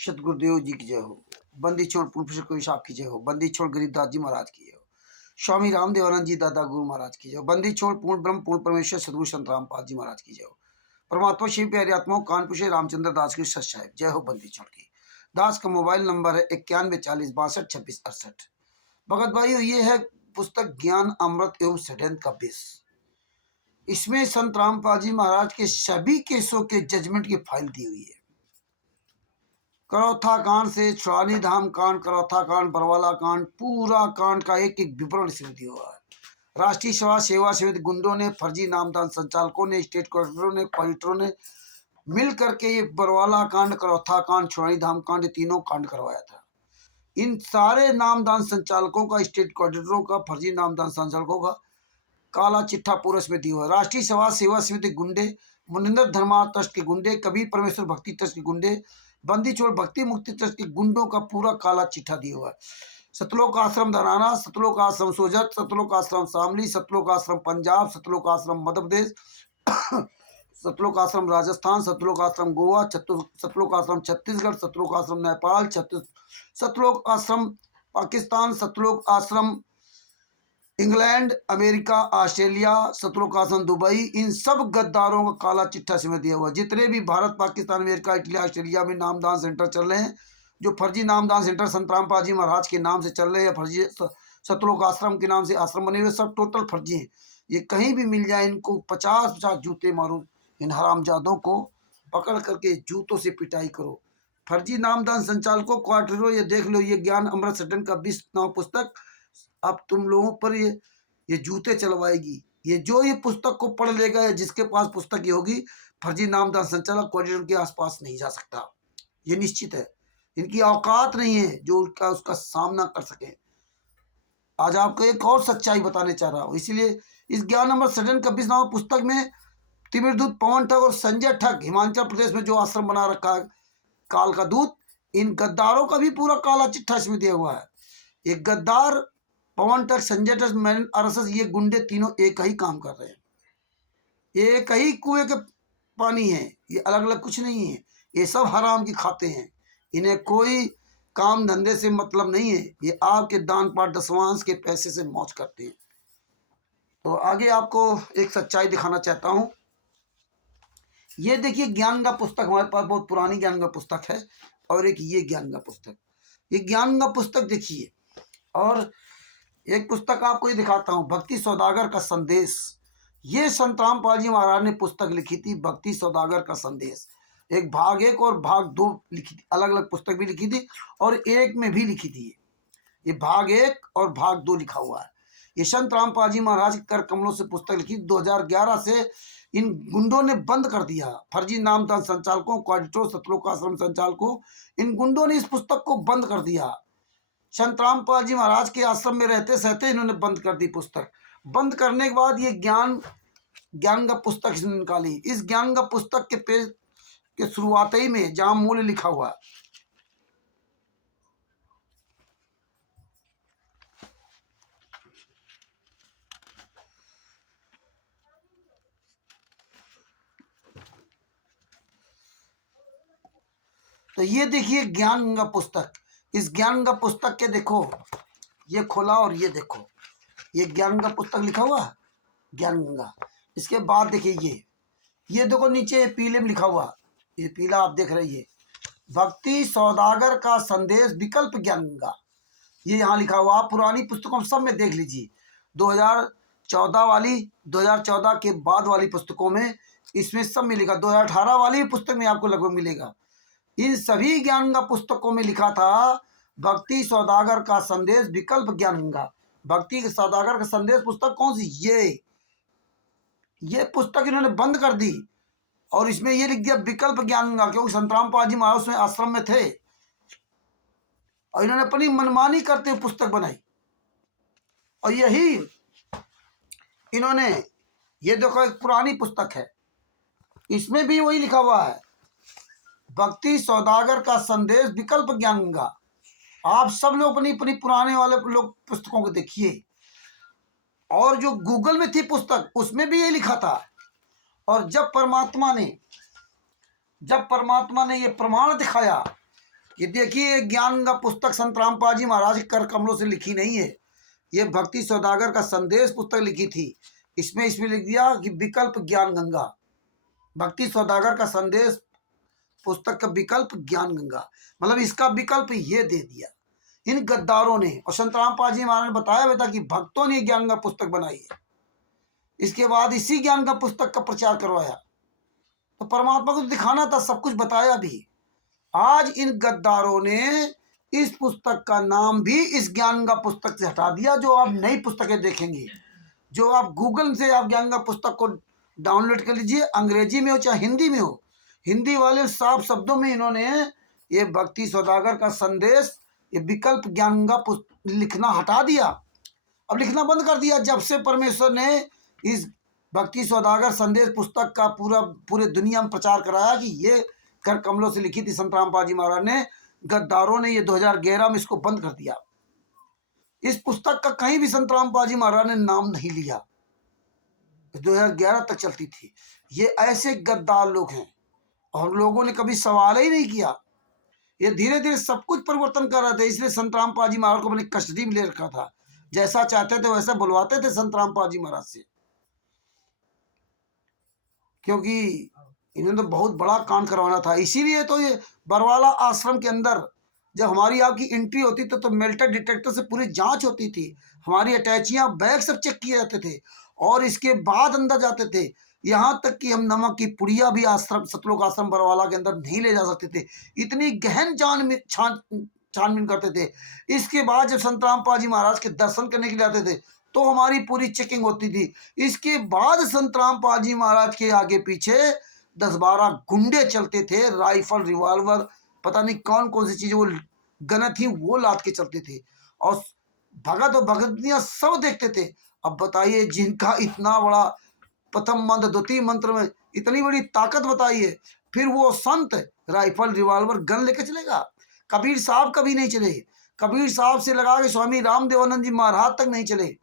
सतगुरुदेव जी की जय हो। बंदी छोड़ प्रोफेसर कोई साहब की जय हो। बंदी छोड़ गरीबदास जी महाराज की जय हो। स्वामी रामदेवानंद जी दादा गुरु महाराज की जय हो। बंदी छोड़ पूर्ण ब्रह्म पूर्ण परमेश्वर सदगुरु संत रामपाल जी महाराज की जय हो। परमात्मा शिव प्यारी आत्माओं कानपुर से रामचंद्र दास की सच साहिब जय हो। बंदी छोड़ की दास का मोबाइल नंबर है 9140622668। भगत भाई ये है पुस्तक ज्ञान अमृत एवं षड्यंत्र का विष। इसमें संत रामपाल जी महाराज के सभी केसों के जजमेंट की फाइल दी हुई है। करौथा कांड से श्रावणी धाम कांड, करौथा कांड, बरवाला कांड, पूरा कांड का एक एक विवरण इसमें दिया हुआ है। राष्ट्रीय सेवा समिति गुंडों ने, फर्जी नामदान संचालकों ने, स्टेट कलेक्टरों ने, कॉलेक्टरों ने मिल करके ये बरवाला कांड, करौथा कांड, श्रावणी धाम कांड, तीनों कांड करवाया था। इन सारे नामदान संचालकों का, स्टेट कॉलेक्टरों का, फर्जी नामदान संचालकों का काला चिट्ठा पूरा इसमें दिया हुआ है। राष्ट्रीय सेवा समिति गुंडे, मुनिंदर धर्मा ट्रस्ट के गुंडे, कबीर परमेश्वर भक्ति ट्रस्ट के गुंडे, बंदी छोड़ भक्ति मुक्ति ट्रस्ट के गुंडों का पूरा काला चिट्ठा दिया हुआ है। सतलोक आश्रम धनाना, सतलोक आश्रम सोजत, सतलोक आश्रम शामली, सतलोक आश्रम पंजाब, सतलोक आश्रम मध्य प्रदेश, सतलोक आश्रम राजस्थान, सतलोक आश्रम गोवा, सतलोक आश्रम छत्तीसगढ़, सतलोक आश्रम नेपाल, सतलोक आश्रम पाकिस्तान, सतलोक आश्रम इंग्लैंड, अमेरिका, ऑस्ट्रेलिया, सतलोक आश्रम दुबई, इन सब गद्दारों का काला चिट्ठा इसमें दिया हुआ। जितने भी Bharat, Pakistan, America, Italy, Australia में नामदान सेंटर चल रहे हैं, जो फर्जी नामदान सेंटर संत रामपाल जी महाराज के नाम से चल रहे हैं, फर्जी सतलोक आश्रम के नाम से आश्रम बने हुए, सब टोटल फर्जी हैं। ये कहीं भी मिल जाए, इनको 50-50 जूते मारो। इन हरामजादों को पकड़ करके जूतों से पिटाई करो। फर्जी नामदान संचालकों क्वार्टरों, ये देख लो, ये ज्ञान अमृत सटन का 20 नाम पुस्तक अब तुम लोगों पर ये जूते चलवाएगी। ये जो ये पुस्तक को पढ़ लेगा या जिसके पास पुस्तक ये होगी, फर्जी नामदान संचालक कोऑर्डिनेटर के आसपास नहीं जा सकता। ये निश्चित है। इनकी औकात नहीं है जो उसका सामना कर सके। आज आपको एक और सच्चाई बताने चाह रहा हूँ। इसीलिए इस ज्ञान अमृत सदन का 20 नाम पुस्तक में तिमिरदूत पवन ठग और संजय ठग, हिमाचल प्रदेश में जो आश्रम बना रखा है काल का दूत, इन गद्दारों का भी पूरा काला चिट्ठा इसमें दिया हुआ है। ये गद्दार पवन ठग, संजय ठग, मैन आरएसएस, ये गुंडे तीनों एक ही काम कर रहे हैं। एक ही कुएं के पानी है, ये अलग अलग कुछ नहीं है। ये सब हराम की खाते हैं। इन्हें कोई काम धंधे से मतलब नहीं है। ये आपके दान पाठ दसवांश के पैसे से मौज करते हैं। तो आगे आपको एक सच्चाई दिखाना चाहता हूं। ये देखिए ज्ञान का पुस्तक हमारे पास बहुत पुरानी ज्ञान का पुस्तक है, और एक ये ज्ञान का पुस्तक, ये ज्ञान का पुस्तक देखिए। और एक पुस्तक आपको ये दिखाता हूँ, भक्ति सौदागर का संदेश। ये संत रामपाल जी महाराज ने पुस्तक लिखी थी, भक्ति सौदागर का संदेश। एक भाग 1 और भाग 2 लिखी थी, अलग अलग पुस्तक भी लिखी थी और एक में भी लिखी थी। ये भाग 1 और भाग 2 लिखा हुआ है। ये संत रामपाल जी महाराज के कर कमलों से पुस्तक लिखी। 2011 से इन गुंडों ने बंद कर दिया। फर्जी नामदान संचालकों, क्वाडिटों, सतलोक आश्रम संचालकों, इन गुंडों ने इस पुस्तक को बंद कर दिया। संत रामपाल जी महाराज के आश्रम में रहते सहते इन्होंने बंद कर दी पुस्तक। बंद करने के बाद ये ज्ञान का पुस्तक इसने निकाली। इस ज्ञान का पुस्तक के पेज के शुरुआत ही में जहां मूल्य लिखा हुआ है, तो ये देखिए ज्ञान गंगा पुस्तक। इस ज्ञान गंगा पुस्तक के देखो, ये खोला और ये देखो, ये ज्ञान गंगा पुस्तक लिखा हुआ है, ज्ञान गंगा। इसके बाद देखिए ये देखो नीचे पीले में लिखा हुआ, ये पीला आप देख रहे हैं, भक्ति सौदागर का संदेश विकल्प ज्ञान गंगा, ये यहाँ लिखा हुआ। आप पुरानी पुस्तकों सब में देख लीजिए, 2014 वाली, 2014 के बाद वाली पुस्तकों में इसमें सब में लिखा। 2018 वाली पुस्तक में आपको लगभग मिलेगा। इन सभी ज्ञान का पुस्तकों में लिखा था भक्ति सौदागर का संदेश विकल्प ज्ञान गंगा। भक्ति सौदागर का संदेश पुस्तक कौन सी? ये पुस्तक इन्होंने बंद कर दी और इसमें ये लिख दिया विकल्प ज्ञान गंगा, क्योंकि संत रामपाल जी महाराज उसमें आश्रम में थे और इन्होंने अपनी मनमानी करते हुए पुस्तक बनाई। और यही इन्होंने, ये देखो एक पुरानी पुस्तक है, इसमें भी वही लिखा हुआ है, भक्ति सौदागर का संदेश विकल्प ज्ञान गंगा। आप सब लोग अपनी अपनी पुराने वाले लोग पुस्तकों को देखिए। और जो गूगल में थी पुस्तक, उसमें भी ये लिखा था। और जब परमात्मा ने ये प्रमाण दिखाया ये देखिए, ज्ञान गंगा पुस्तक संत रामपाल जी महाराज के कर कमलों से लिखी नहीं है। ये भक्ति सौदागर का संदेश पुस्तक लिखी थी। इसमें लिख दिया कि विकल्प ज्ञान गंगा। भक्ति सौदागर का संदेश पुस्तक का विकल्प ज्ञान गंगा, मतलब इसका विकल्प ये दे दिया इन गद्दारों ने। और संत रामपाल जी महाराज ने बताया बेटा कि भक्तों ने ज्ञान गंगा पुस्तक बनाई है। इसके बाद इसी ज्ञान गंगा पुस्तक का प्रचार करवाया। तो परमात्मा को तो दिखाना था, सब कुछ बताया भी। आज इन गद्दारों ने इस पुस्तक का नाम भी इस ज्ञान गंगा पुस्तक से हटा दिया। जो आप नई पुस्तकें देखेंगे, जो आप गूगल से आप ज्ञान गंगा पुस्तक को डाउनलोड कर लीजिए, अंग्रेजी में हो चाहे हिंदी में हो, हिंदी वाले साफ शब्दों में इन्होंने ये भक्ति सौदागर का संदेश, ये विकल्प ज्ञान गंगा लिखना हटा दिया। अब लिखना बंद कर दिया जब से परमेश्वर ने इस भक्ति सौदागर संदेश पुस्तक का पूरे दुनिया में प्रचार कराया कि ये कर कमलों से लिखी थी संत रामपाल जी महाराज ने। गद्दारों ने ये 2011 में इसको बंद कर दिया। इस पुस्तक का कहीं भी संत रामपाल जी महाराज ने नाम नहीं लिया। 2011 तक चलती थी। ये ऐसे गद्दार लोग हैं और लोगों ने कभी सवाल ही नहीं किया। ये धीरे धीरे सब कुछ परिवर्तन कर रहे थे। इसलिए संत रामपाल जी महाराज को अपनी कस्टडी में ले रखा था। जैसा चाहते थे वैसा बुलवाते थे संत रामपाल जी महाराज से, क्योंकि इन्होंने तो बहुत बड़ा कांड करवाना था। इसीलिए तो ये बरवाला आश्रम के अंदर जब हमारी आपकी एंट्री होती थी तो मेल्टर डिटेक्टर से पूरी जांच होती थी। हमारी अटैचियां, बैग सब चेक किए जाते थे और इसके बाद अंदर जाते थे। यहाँ तक कि हम नमक की पुड़िया भी आश्रम, सतलोक आश्रम बरवाला के अंदर नहीं ले जा सकते थे। इतनी गहन छानबीन करते थे। इसके बाद जब संत रामपाल जी महाराज के दर्शन करने के लिए आते थे तो हमारी पूरी चेकिंग होती थी। इसके बाद संत रामपाल जी महाराज के आगे पीछे 10-12 गुंडे चलते थे, राइफल, रिवॉल्वर, पता नहीं कौन कौन सी चीजें वो गन थी वो लाद के चलते थे। और भगत और भगतियां सब देखते थे। अब बताइए, जिनका इतना बड़ा प्रथम मंत्र, द्वितीय मंत्र में इतनी बड़ी ताकत बताइए, फिर वो संत राइफल, रिवॉल्वर, गन लेके चलेगा? कबीर साहब कभी नहीं चले। कबीर साहब से लगा के स्वामी राम देवानंद जी महाराज तक नहीं चले।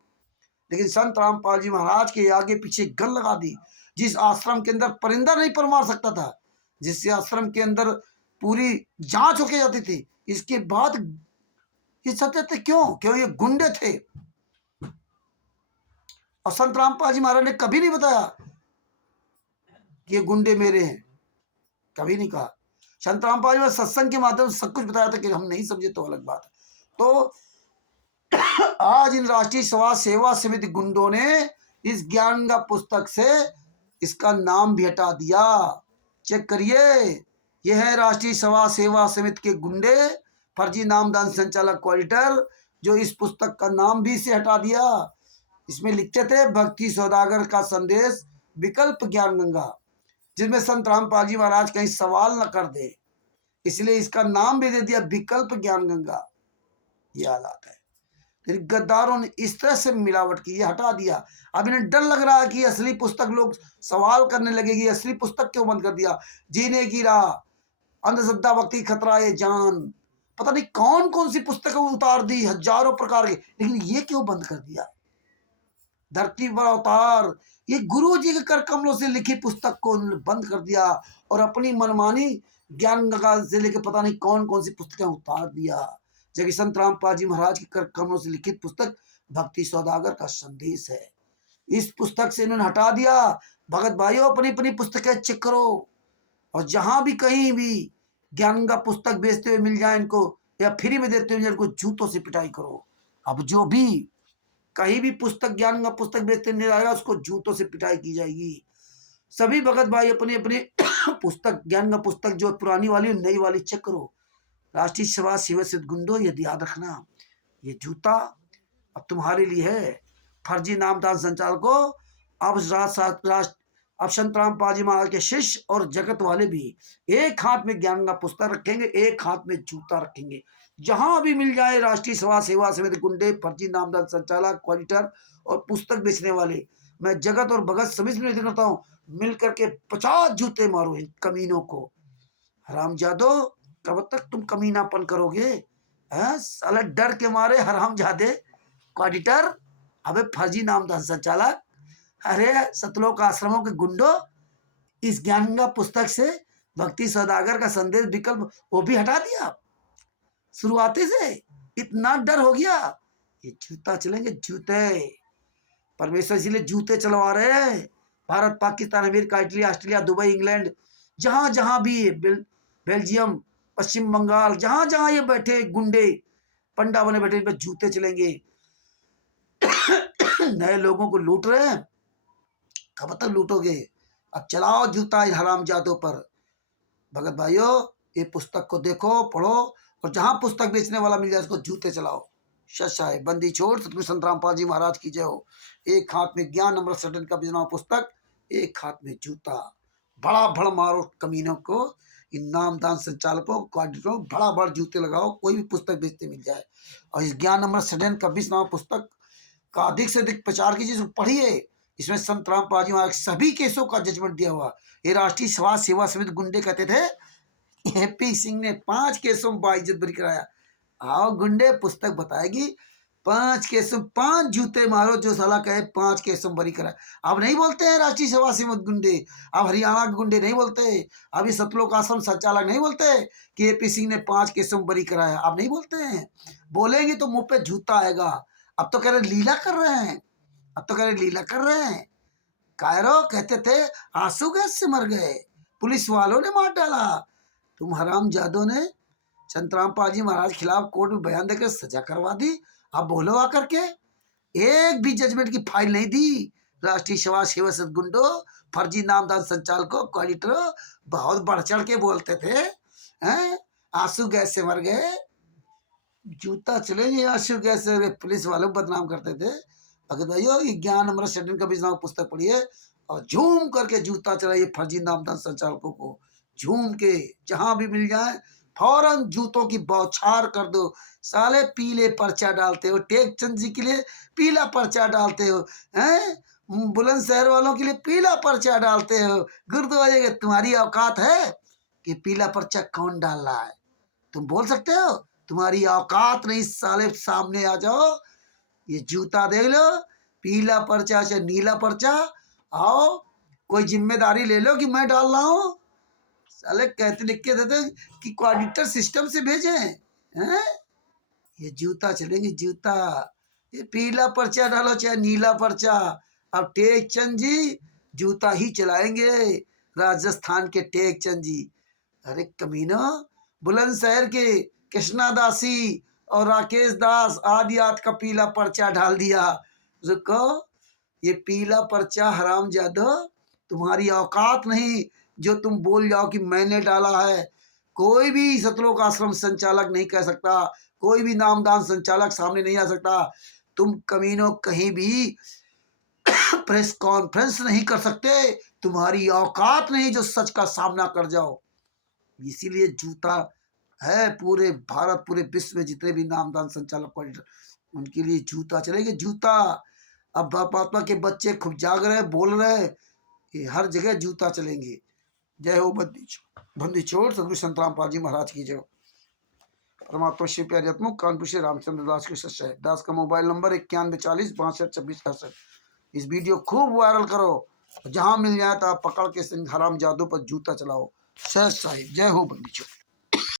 लेकिन संत रामपाल जी महाराज के आगे पीछे गन लगा दी। जिस आश्रम के अंदर परिंदा नहीं पर मार सकता था, जिस आश्रम के अंदर पूरी जांच होके जाती थी, इसके बाद ये सत्य थे। क्यों ये गुंडे थे। और संत रामपाल जी महाराज ने कभी नहीं बताया कि ये गुंडे मेरे हैं, कभी नहीं कहा। संत रामपाल जी महाराज सत्संग के माध्यम से सब कुछ बताया था कि हम नहीं समझे तो अलग बात है। तो आज इन राष्ट्रीय समाज सेवा समिति गुंडों ने इस ज्ञान गंगा पुस्तक से इसका नाम भी हटा दिया। चेक करिए, यह है राष्ट्रीय समाज सेवा समिति के गुंडे, फर्जी नामदान संचालक ऑडिटर, जो इस पुस्तक का नाम भी से हटा दिया। इसमें लिखते थे भक्ति सौदागर का संदेश विकल्प ज्ञान गंगा, जिसमें संत रामपाल जी महाराज कहीं सवाल न कर दे, इसलिए इसका नाम भी दे दिया विकल्प ज्ञान गंगा। ये हालात है। गद्दारों ने इस तरह से मिलावट की, ये हटा दिया। अब इन्हें डर लग रहा है कि असली पुस्तक, लोग सवाल करने लगेगी, असली पुस्तक क्यों बंद कर दिया? जीने की राह, अंधश्रद्धा, भक्ति, खतरा ये जान, पता नहीं कौन कौन सी पुस्तकें उतार दी, हजारों प्रकार के, लेकिन ये क्यों बंद कर दिया? धरती पर अवतार, ये गुरु जी के कर कमलों से लिखी पुस्तक को बंद कर दिया और अपनी मनमानी ज्ञान गंगा से लेकर पता नहीं कौन कौन सी पुस्तकें उतार दिया। जबकि संत रामपाल जी महाराज की कर कमलों से लिखित पुस्तक भक्ति सौदागर का संदेश है। इस पुस्तक से इन्होंने हटा दिया। भगत भाइयों, अपनी अपनी पुस्तकें चेक करो, और जहां भी कहीं भी ज्ञान गंगा पुस्तक बेचते हुए मिल जाए इनको, या फ्री में देते हुए इनको जूतों से पिटाई करो। अब जो भी कहीं भी पुस्तक ज्ञान गंगा पुस्तक बेचते नहीं आएगा, उसको जूतों से पिटाई की जाएगी। सभी भगत भाई अपनी अपनी पुस्तक, ज्ञान गंगा पुस्तक जो पुरानी वाली नई वाली चेक करो। राष्ट्रीय समाज सेवा से गुंडो, यदि याद रखना, ये जूता अब तुम्हारे लिए है। फर्जी नामदान संचालकों, अब संत रामपाल जी महाराज के शिष्य और जगत वाले भी एक हाथ में ज्ञान गंगा पुस्तक रखेंगे, एक हाथ में जूता रखेंगे। जहां भी मिल जाए राष्ट्रीय समाज सेवा समिति गुंडे, फर्जी नामदान संचालक, ऑडिटर और पुस्तक बेचने वाले, मैं जगत और भगत सभी से विनती करता हूँ, मिल करके 50 जूते मारो इन कमीनों को। हरामजादो, कब तक तुम कमीनापन करोगे? साला डर के मारे हरामजादे, ऑडिटर, अबे फर्जी नामदान संचालक, अरे सतलोक आश्रमों के गुंडो, इस ज्ञान गंगा पुस्तक से भक्ति सौदागर का संदेश विकल्प वो भी हटा दिया। शुरुआती से इतना डर हो गया। ये जूता चलेंगे जूते, परमेश्वर इसीलिए जूते चलवा रहे हैं। Bharat, Pakistan, America, Italy, Australia, Dubai, England, जहां जहां भी बेल्जियम, पश्चिम बंगाल, जहां जहां ये बैठे गुंडे पंडा बने बैठे, इन पे जूते चलेंगे। नए लोगों को लूट रहे हैं, कब तक लूटोगे? अब चलाओ जूता इन हरामजादों पर। भगत भाइयों, ये पुस्तक को देखो, पढ़ो, और जहां पुस्तक बेचने वाला मिल जाए उसको जूते चलाओ। सच्चाई बंदी छोड़ सतगुरु संत रामपाल जी महाराज की जय हो। एक हाथ में ज्ञान अमृत सटन का बिजनवा पुस्तक, एक हाथ में जूता। बड़ा भड़ मारो कमीनों को, इन नामदान संचालकों को बड़ा बड़ जूते लगाओ, कोई भी पुस्तक बेचते मिल जाए। और इस ज्ञान अमृत सटन का बिजनवा पुस्तक का अधिक से अधिक प्रचार कीजिए, पढ़िए। इसमें संत रामपाल जी महाराज सभी केसों का जजमेंट दिया हुआ। ये राष्ट्रीय समाज सेवा समिति गुंडे कहते थे एपी सिंह ने 5 केसों में बाइज्जत बरी कराया। आओ गुंडे, पुस्तक बताएगी 5 केसों 5 जूते मारो जो साला कहे 5 केसों बरी कराया। अब नहीं बोलते हैं राष्ट्रीय सेवा समिति गुंडे, अब हरियाणा के गुंडे नहीं बोलते, अभी सतलोक आश्रम संचालक नहीं बोलते कि एपी सिंह ने 5 केसों बरी कराया। अब नहीं बोलते हैं, बोलेंगे तो मुंह पे जूता आएगा। अब तो कह रहे लीला कर रहे हैं, अब तो कह रहे लीला कर रहे हैं। कायरो कहते थे आंसू गैस से मर गए, पुलिस वालों ने मार डाला। तुम हरामजादों ने संत रामपाल जी महाराज खिलाफ कोर्ट में बयान देकर सजा करवा दी। अब बोलो आकर के, एक भी जजमेंट की फाइल नहीं दी। राष्ट्रीय समाज सेवा समिति गुंडो, फर्जी नामदान संचालकों, ऑडिटरों, बहुत बढ़ चढ़ के बोलते थे हैं, आंसू गैस से मर गए। जूता चलेंगे आंसू गैस से, पुलिस वालों को बदनाम करते थे। भगत भाइयों, ये ज्ञान अमृत सटन का भी पुस्तक पढ़िए और झूम करके जूता चलाइए फर्जी नामदान संचालकों को। झूम के जहां भी मिल जाए फौरन जूतों की बौछार कर दो। साले पीले पर्चा डालते हो, टेकचंद जी के लिए पीला पर्चा डालते हो, हैं बुलंदशहर वालों के लिए पीला पर्चा डालते हो। गुरुद्वारे के तुम्हारी औकात है कि पीला पर्चा कौन डाल रहा है? तुम बोल सकते हो? तुम्हारी औकात नहीं साले, सामने आ जाओ, ये जूता देख लो, पीला पर्चा चाहे नीला पर्चा, आओ कोई जिम्मेदारी ले लो कि मैं डाल रहा हूँ। साले कहते लिख के देते कि कोऑर्डिनेटर सिस्टम से भेजे हैं। ये जूता चलेंगे जूता, ये पीला पर्चा डालो चाहे नीला पर्चा। अब टेकचंद जी जूता ही चलाएंगे, राजस्थान के टेकचंद जी। अरे कमीनो, बुलंदशहर के कृष्णा दासी और राकेश दास आदियात का पीला पर्चा डाल दिया। रुको, ये पीला पर्चा हरामजादो, तुम्हारी औकात नहीं जो तुम बोल जाओ कि मैंने डाला है। कोई भी सतलोक आश्रम संचालक नहीं कह सकता, कोई भी नामदान संचालक सामने नहीं आ सकता। तुम कमीनों कहीं भी प्रेस कॉन्फ्रेंस नहीं कर सकते, तुम्हारी औकात नहीं जो सच का सामना कर जाओ। इसीलिए जूता है पूरे भारत, पूरे विश्व में जितने भी नामदान संचालक उनके लिए जूता चलेंगे जूता। अब महात्मा के बच्चे खूब जाग रहे, बोल रहे, कि हर जगह जूता चलेंगे। जय हो बंदी छोड़ सतगुरु संत रामपाल जी महाराज की जय। परमात्मा शिव प्यारे आत्मा कानपुर से रामचंद्र दास की सच्चाई दास का मोबाइल नंबर 9140 62 26 68। इस वीडियो खूब वायरल करो, जहां मिल जाए तो आप पकड़ के हराम जादू पर जूता चलाओ। सच साहिब जय हो बंदी छोड़।